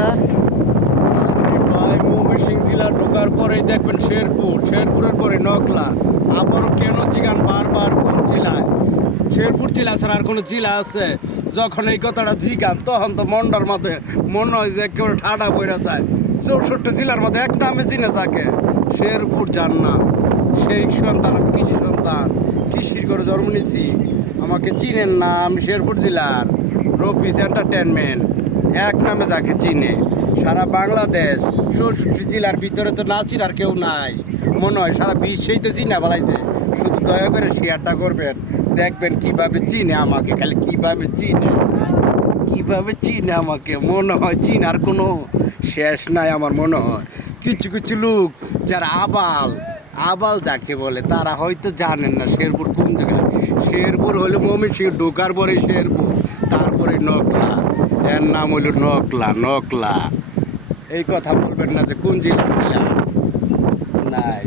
জেলাটা? ভাই ময়মনসিংহ জেলা ঢোকার পরেই দেখবেন শেরপুর, শেরপুরের পরে নকলা। আবারও কেন জিগান বারবার কোন জেলায়? শেরপুর জেলা ছাড়া আর কোনো জেলা আছে? যখন এই কথাটা জিগান তখন তো মন্ডার মধ্যে মনে হয় যে কেউ ঠাডা বইরা যায়। 64 জেলার মধ্যে এক নামে চিনে থাকে, শেরপুর যার নাম। সেই সন্তান, আমি কৃষি সন্তান, কৃষির করে জন্ম নিয়েছি। আমাকে চিনেন না? আমি শেরপুর জেলার রফিস এন্টারটেনমেন্ট, এক নামে যাকে চিনে সারা বাংলাদেশ। 64 জেলার ভিতরে তো না চিনার কেউ নাই মনে হয়, সারা বিশ্বেই তো চিনা বলাইছে। শুধু দয়া করে শেয়ারটা করবেন, দেখবেন কিভাবে চিনে আমাকে, খালি কিভাবে চিনে আমাকে। মনে হয় চিনার কোনো শেষ নাই আমার মনে হয়। কিছু কিছু লোক যারা আবাল যাকে বলে, তারা হয়তো জানেন না শেরপুর কোন জায়গায়। শেরপুর হলো ময়মনসিংহ ঢোকার পরে শেরপুর, তারপরে নকলা। এর নাম হইল নকলা। এই কথা বলবেন না যে কোন জেলা নাই।